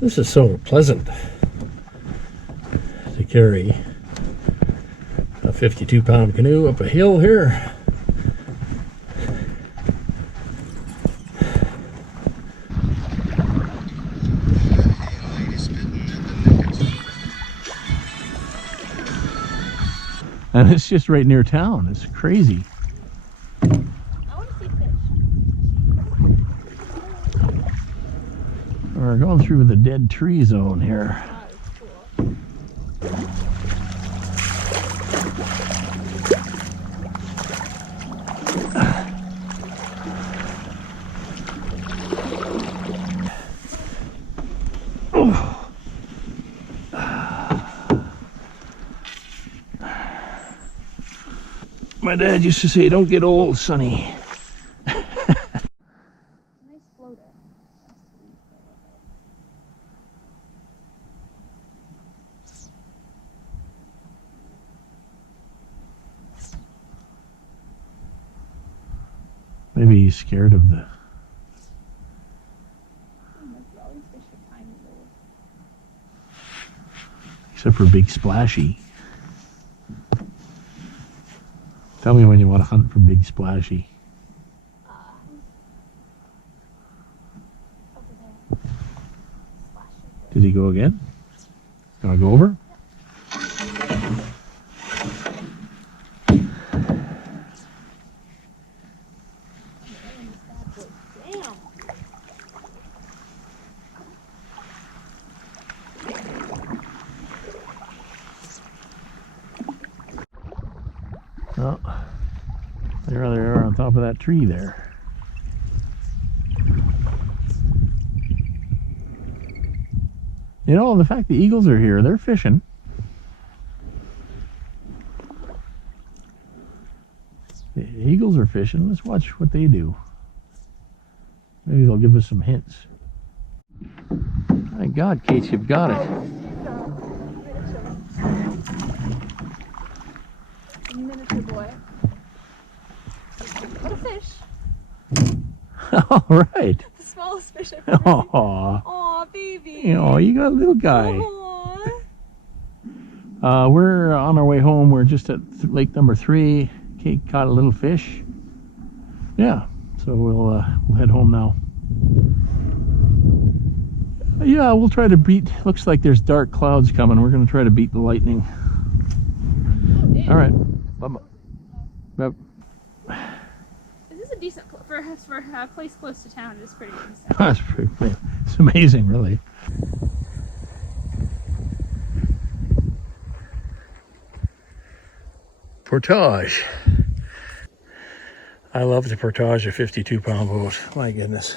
This is so pleasant to carry a 52-pound canoe up a hill here. And it's just right near town. It's crazy. I want to see fish. We're going through the dead tree zone here. Wow, it's cool. My dad used to say, "Don't get old, Sonny." Nice floater. Maybe he's scared of the... All these fish are tiny little. Except for Big Splashy. Tell me when you want to hunt for Big Splashy. Over there. Splash it. Did he go again? Gonna go over? Damn. Oh, there they are on top of that tree there. You know, the fact the eagles are here, they're fishing. The eagles are fishing. Let's watch what they do. Maybe they'll give us some hints. My God, Kate, you've got it. Miniature boy. What a fish. All right. The smallest fish I've ever seen. Aw. Aw, baby. You know, you got a little guy. Aw. We're on our way home. We're just at lake number 3. Kate caught a little fish. Yeah, so we'll head home now. Yeah, we'll try to beat. Looks like there's dark clouds coming. We're going to try to beat the lightning. Oh, all right. Bye-bye. Bye. This is a decent for a place close to town. It's pretty decent. That's pretty. It's amazing, really. Portage. I love to portage a 52-pound boat. My goodness.